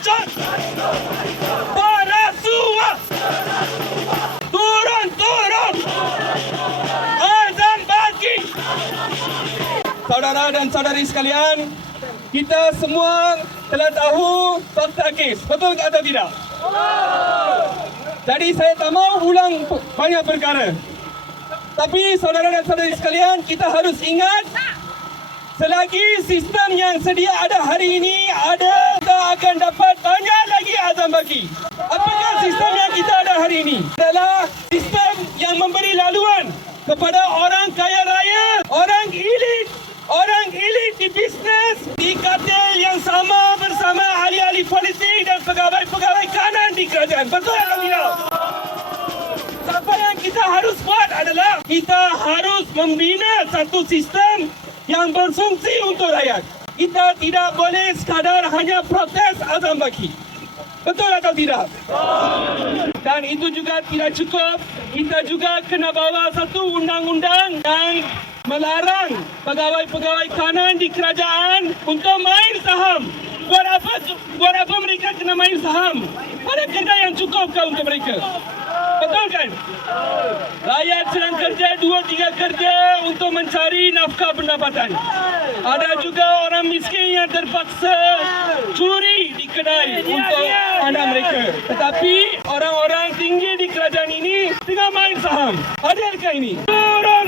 hancur. Barasuah. Turun. Azam bagi. Saudara dan saudari sekalian, kita semua telah tahu fakta kes. Betul atau tidak? Jadi saya tak mau ulang banyak perkara. Tapi saudara dan saudari sekalian, kita harus ingat, selagi sistem yang sedia ada hari ini ada, kita akan dapat banyak lagi azam bagi. Apakah sistem yang kita ada hari ini? Adalah sistem yang memberi laluan kepada orang kaya raya, orang elit di bisnes, di katil yang sama bersama ahli-ahli politik dan pegawai-pegawai kanan di kerajaan. Betul atau tidak? Apa yang kita harus buat adalah kita harus membina satu sistem yang berfungsi untuk rakyat. Kita tidak boleh sekadar hanya protes azam bagi. Betul atau tidak? Dan itu juga tidak cukup. Kita juga kena bawa satu undang-undang yang melarang pegawai-pegawai kanan di kerajaan untuk main saham. Buat apa mereka kena main saham? Ada kerja yang cukupkah untuk mereka? Betul kan? Rakyat sedang kerja 2-3 kerja untuk mencari nafkah pendapatan. Ada juga orang miskin yang terpaksa curi di kedai untuk anak mereka. Tetapi orang-orang tinggi di kerajaan ini tengah main saham. Adilkah ini? Turun!